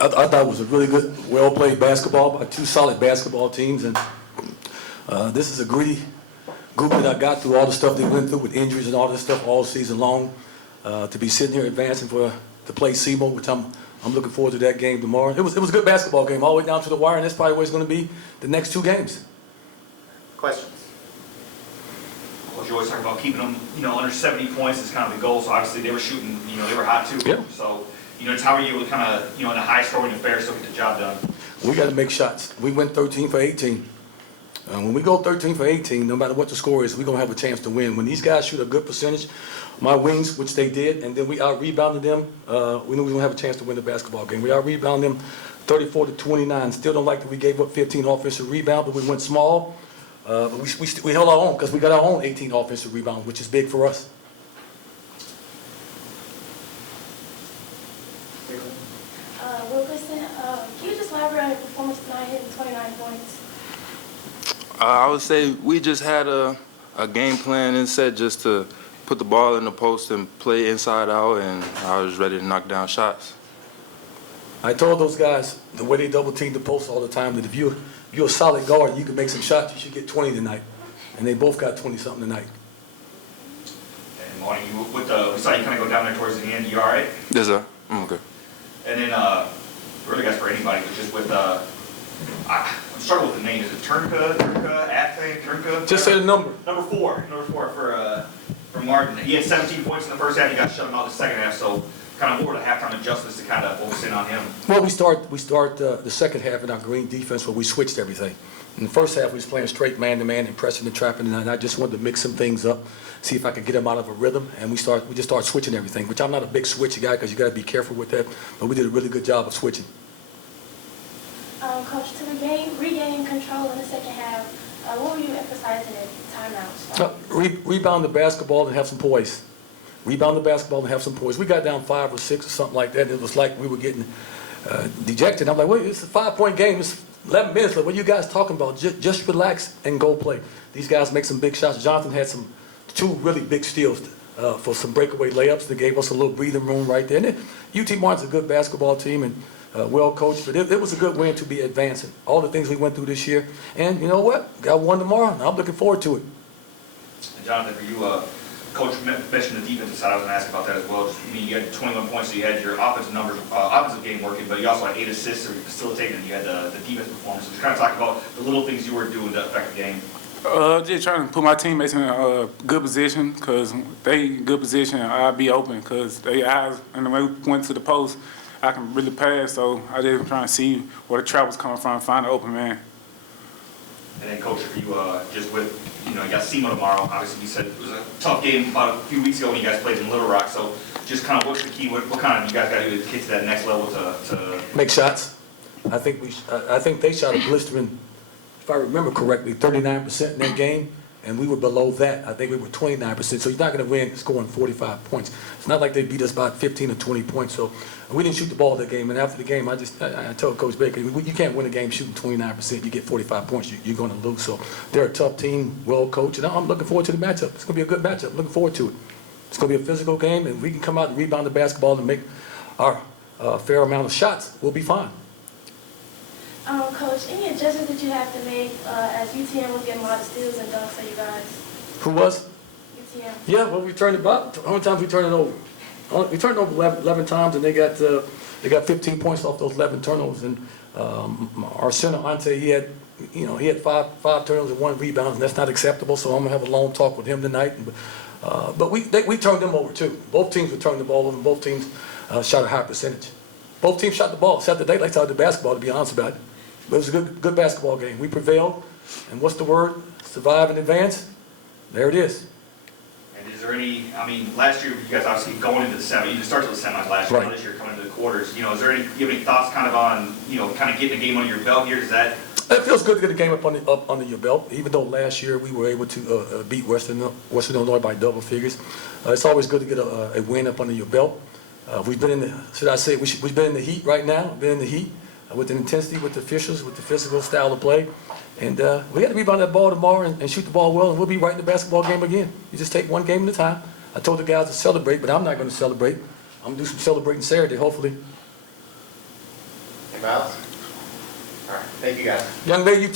I thought it was a really good, well-played basketball by two solid basketball teams, and this is a gritty group that I got through all the stuff they went through with injuries and all this stuff all season long. To be sitting here advancing to play SEMO, which I'm looking forward to that game tomorrow. It was a good basketball game all the way down to the wire, and that's probably what it's going to be the next two games. Questions? Well, you always talk about keeping them, under 70 points is kind of the goal. So obviously they were shooting, they were hot too. Yeah. So, just how are you able to kind of, in a high-scoring affair still get the job done? We got to make shots. We went 13 for 18. When we go 13 for 18, no matter what the score is, we're going to have a chance to win. When these guys shoot a good percentage, my wings, which they did, and then we out-rebounded them, we knew we were going to have a chance to win the basketball game. We out-rebounded them 34-29. Still don't like that we gave up 15 offensive rebounds, but we went small. But we held our own because we got our own 18 offensive rebounds, which is big for us. Wilkinson, can you just elaborate on your performance tonight, hitting 29 points? I would say we just had a game plan and set just to put the ball in the post and play inside out, and I was ready to knock down shots. I told those guys, the way they double team the post all the time, that if you're a solid guard, you can make some shots, you should get 20 tonight. And they both got 20-something tonight. And Mwani, we saw you kind of go down there towards the end. You all right? Yes, sir. I'm okay. And then, really guys for anybody, but just with, I'm struggling with the name. Is it Turnka, Athe, Turnka? Just say the number. Number four for Martin. He had 17 points in the first half. You guys shut him out in the second half. So kind of more the halftime adjustments to kind of focus in on him. Well, we start the second half in our green defense where we switched everything. In the first half, we was playing straight man-to-man and pressing and trapping, and I just wanted to mix some things up, see if I could get them out of a rhythm, and we just started switching everything, which I'm not a big switch guy because you got to be careful with that, but we did a really good job of switching. Coach, to regain control in the second half, what were you emphasizing in timeouts? Rebound the basketball and have some poise. Rebound the basketball and have some poise. We got down 5 or 6 or something like that, and it was like we were getting dejected. I'm like, well, it's a 5-point game. It's 11 minutes left. What are you guys talking about? Just relax and go play. These guys make some big shots. Johnathan had 2 really big steals for some breakaway layups that gave us a little breathing room right there. And then UT Martin's a good basketball team and well coached, but it was a good win to be advancing. All the things we went through this year. And you know what? Got one tomorrow, and I'm looking forward to it. And Johnathan, for you, Coach mentioned the defensive side. I was going to ask about that as well. You had 21 points, so you had your offensive numbers, offensive game working, but you also had 8 assists, so you facilitated, and you had the defensive performance. So just kind of talk about the little things you were doing to affect the game. Just trying to put my teammates in a good position, because they in good position, I'll be open, because they eyes, and when we went to the post, I can really pass, so I just trying to see where the travel's coming from, find an open man. And then, Coach, for you, just with, you got SEMO tomorrow. Obviously, you said it was a tough game about a few weeks ago when you guys played in Little Rock. So just kind of what's the key? What kind of you guys got to do to get to that next level to make shots? I think they shot a blistering, if I remember correctly, 39% in that game, and we were below that. I think we were 29%. So you're not going to win scoring 45 points. It's not like they beat us by 15 or 20 points. So we didn't shoot the ball that game. And after the game, I told Coach Baker, you can't win a game shooting 29%. You get 45 points, you're going to lose. So they're a tough team, well coached, and I'm looking forward to the matchup. It's going to be a good matchup. Looking forward to it. It's going to be a physical game, and we can come out and rebound the basketball and make our fair amount of shots. We'll be fine. Coach, any adjustments that you have to make as UTM was getting a lot of steals and dunks for you guys? Who was? UTM. Yeah, well, we turned it about. How many times we turned it over? We turned it over 11 times, and they got 15 points off those 11 turnovers. And our center, Ante, he had five turnovers and 1 rebound, and that's not acceptable. So I'm gonna have a long talk with him tonight. But we turned them over too. Both teams were turning the ball over. And both teams shot a high percentage. Both teams shot the ball. Except the daylight side of the basketball, to be honest about it. But it was a good basketball game. We prevailed. And what's the word? Survive and advance. There it is. And is there any, last year you guys obviously going into the semi, you didn't start to the semis last year, Right. This year coming into the quarters. Is there any, you have any thoughts kind of on, kind of getting a game under your belt here? Is that? It feels good to get a game up under your belt, even though last year we were able to beat Western Illinois by double figures. It's always good to get a win up under your belt. We've been in we've been in the heat right now, been in the heat with the intensity, with the officials, with the physical style of play. And we got to rebound that ball tomorrow and shoot the ball well, and we'll be right in the basketball game again. You just take one game at a time. I told the guys to celebrate, but I'm not going to celebrate. I'm going to do some celebrating Saturday, hopefully. Any fouls? All right, thank you, guys. Young lady, you